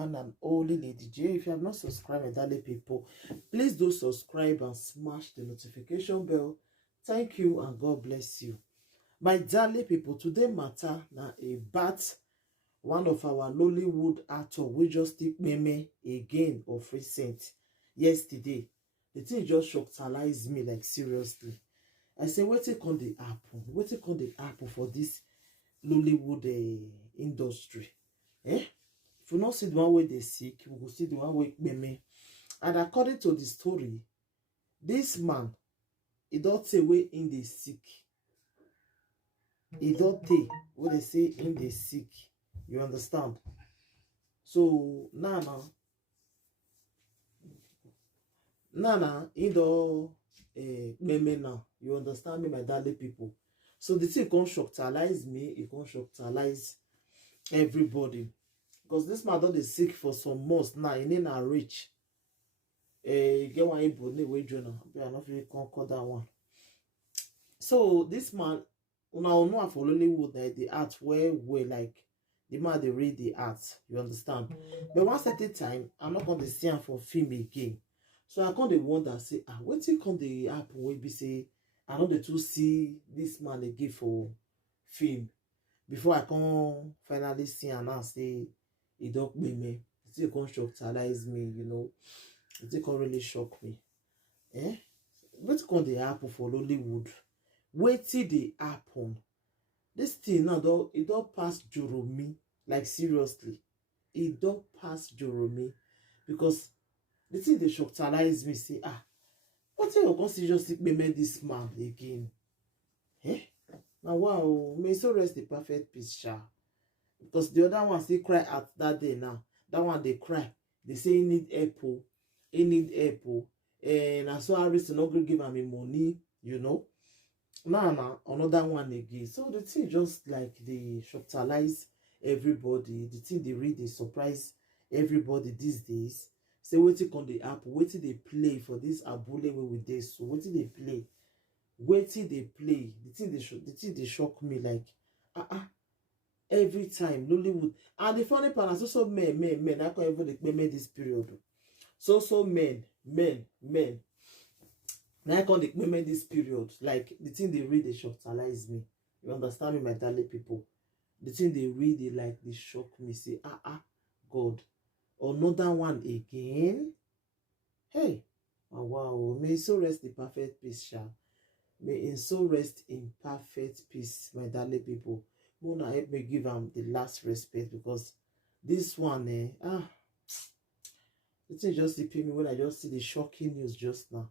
one and only Lady J. If you have not subscribed, my darling people, please do subscribe and smash the notification bell. Thank you and God bless you. My darling people, today matter now about one of our Nollywood actor we just take meme again of recent yesterday. The thing just shocked me, like, seriously. I say, wetin come the happen? Wetin come the happen for this Nollywood industry? If we not see the one where they sick, we will see the one where meme. And according to the story, this man, he don't say where in the sick. He don't say what they say in the sick. You understand? So Nana, he don't meme now. You understand me, my darling people? So the thing can't shocktalize me. It can't shocktalize everybody. Because this man don dey sick for some months now. He ain't not rich. Get one Igbo name wey join am. I no fit call that one. So this man, una know for Nollywood that the art well, like the man they read the art. You understand? But one certain time, I'm not gonna see him for film again. So I can't wonder, say, when you come the app wey be say I know the two see this man again for film before I can finally see and say it don't me. It can't shockalize me, you know. It can't really shock me. What can they happen for Nollywood? Wait till they happen. This thing now, though, it don't pass Joromi. Like, seriously. It don't pass Joromi. Because the thing they shockalize me, say, what you can seriously meme this man again? Now, wow, may so rest the perfect peace, sha. Because the other one still cry at that day now. That one they cry. They say he need apple. He need apple. And I saw Harris not going to give him money, you know. Now, another one again. So the thing just like they shocktalize everybody. The thing they read, they surprise everybody these days. Say, waiting on the app, waiting they play for this abule with this. So waiting they play. Waiting they play. The thing they shock me, like, every time Nollywood. And the funny part is also men. I can't even remember this period. So men. Now I can't remember this period. Like, the thing they read, they shockalize me. You understand me, my darling people? The thing they read, they like, they shock me. Say, God. Another one again. Hey. Oh, wow. May so rest in perfect peace, sha. May in so rest in perfect peace, my darling people. Mona help me give him the last respect, because this one, the thing just hit me when I just see the shocking news just now.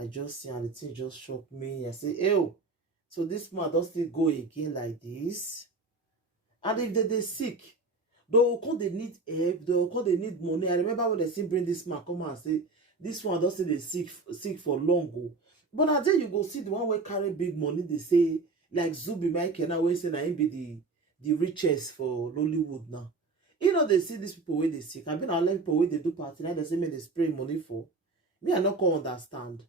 I just see and the thing just shocked me. I say, ew. So this man don't still go again like this. And if they sick, they'll come they need help, they'll come they need money. I remember when they still bring this man come and say, this one don't say they sick for long ago. But now then you go see the one where carry big money, they say, like Zubi Michael now, we say na him be the richest for Nollywood now. You know, they see these people where they sick. I've been all like people where they do party, now they say me they spray money for. Me, I not can understand.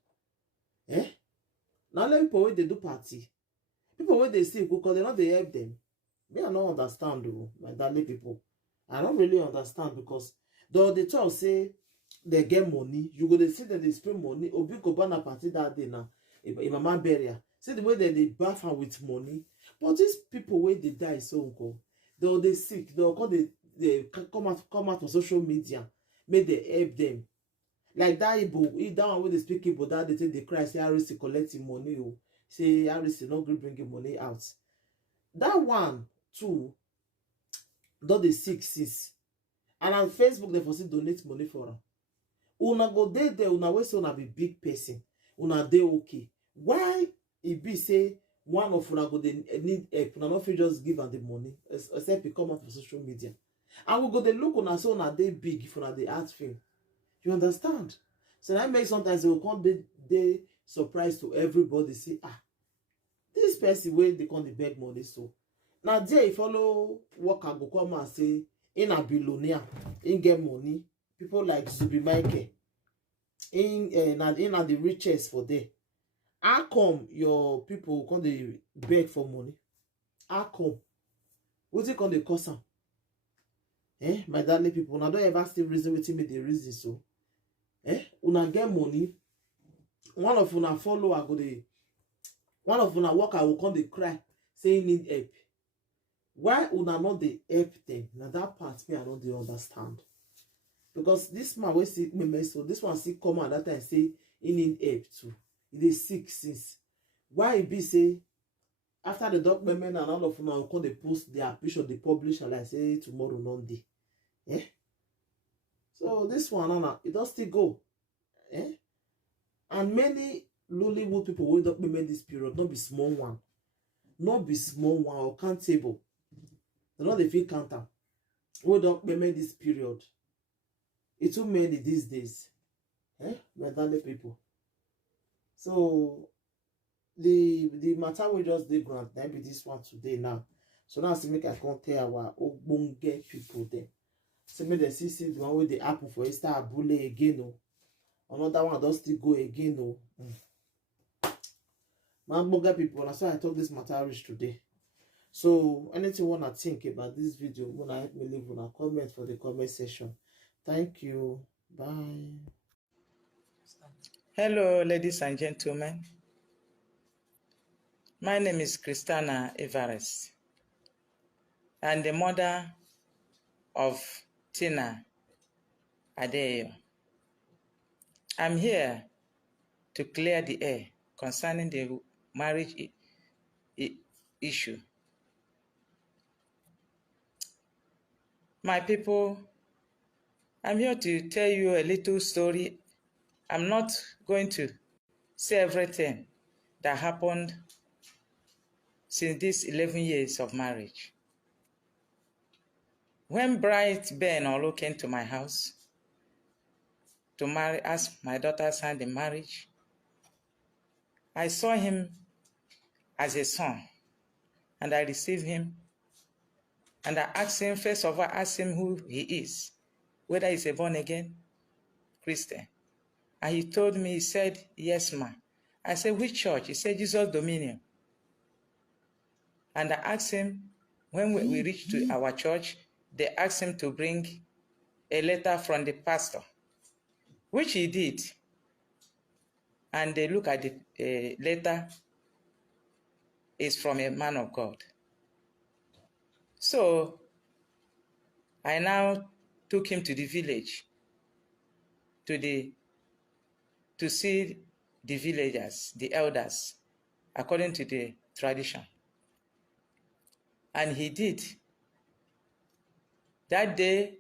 Now let people where they do party. People where they sick because they know they help them. Me, I not understand though, my darling people. I don't really understand, because though they talk say they get money, you go to see that they spray money. Obi go ban a party that day now. If mama burial. See the way that they bath her with money. But these people where they die so go, though they sick, they'll call they come out on social media, make they help them. Like that Igbo, that one where they speak Igbo, that they say they cry, say Harris collecting money, say Harris not going bringing money out. That one too, though they sick sis. And on Facebook they for donate money for them. Una go there, una wey say una be big person, una dey okay. Why it be say one of una go dey need help, una no fit just give am the money, except e come out for social media. And we go dey look una say una dey big if una dey art film. You understand? So that makes sometimes they will come dey surprised to everybody, say, this person wey they come dey beg money so. Now there you follow worker go come and say, in a billionaire, in get money. People like Zubi Michael, in the richest for there. How come your people come they beg for money? How come? What it come they cost them? My darling people, una don't ever still reason wetin me the reason so. Una get money. One of una follower go dey, one of una worker will come dey cry say he need help. Why una not dey help them? Now that part me I no dey understand. Because this man wey sick me so this one still come at that time say he need help too. He dey sick since. Why e be say after the document and all of una come dey post their picture, dey publish and like say tomorrow no dey. So this one Anna, it does still go. And many Lollywood people wey document this period, not be small one. Not be small one or countable. They not dey fit count am. Wey document this period. It too many these days. My darling people. So the matter we just dey grant, then be this one today now. So now see make I come tell our ogbonge people them. So make them see the one with the apple for Easter Abule again. No. Another one does still go again. No. My ogbonge people, that's why I talk this matter reach today. So anything you wanna think about this video, wanna help me leave a comment for the comment section. Thank you. Bye. Hello, ladies and gentlemen. My name is Christiana Everest. I'm the mother of Tina Adeyo. I'm here to clear the air concerning the marriage issue. My people, I'm here to tell you a little story. I'm not going to say everything that happened since these 11 years of marriage. When bride Ben Olu came to my house to marry, ask my daughter's hand in marriage, I saw him as a son, and I received him, and I asked him, first of all, I asked him who he is, whether he's a born-again Christian. And he told me, he said, yes, ma. I said, which church? He said, Jesus Dominion. And I asked him, when we reached to our church, they asked him to bring a letter from the pastor, which he did. And they look at the letter, it's from a man of God. So I now took him to the village to see the villagers, the elders, according to the tradition. And he did. That day,